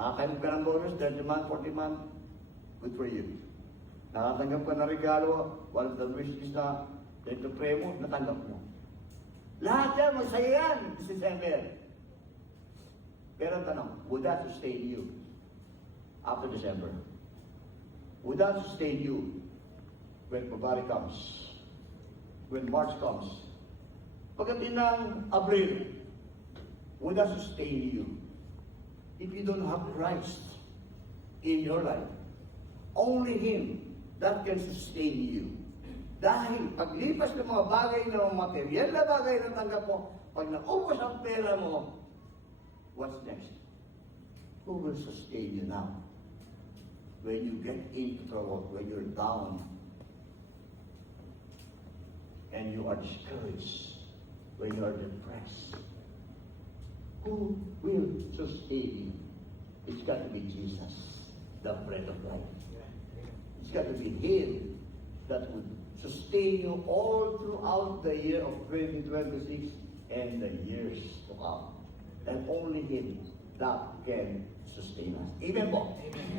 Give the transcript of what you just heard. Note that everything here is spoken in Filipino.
Nakakanap ka ng bonus, 30 month, 40 month, good for you. Nakatanggap ka ng regalo, one of the wishes na dito pray mo, natanggap mo. Lahat yan, masaya yan, this December. Pero ang tanong, would that sustain you after December? Would that sustain you when February comes? When March comes? Pagdating ng Abril, would that sustain you? If you don't have Christ in your life, only Him that can sustain you. Dahil paglipas ng mga bagay na mga material na bagay na tanggap mo, pag naubos ang pera mo, what's next? Who will sustain you now? When you get into trouble, when you're down, and you are discouraged, when you are depressed, who will sustain you? It's got to be Jesus, the bread of life. It's got to be Him that would sustain you all throughout the year of 2026 and the years to come. And only Him that can sustain us. Amen po? Amen.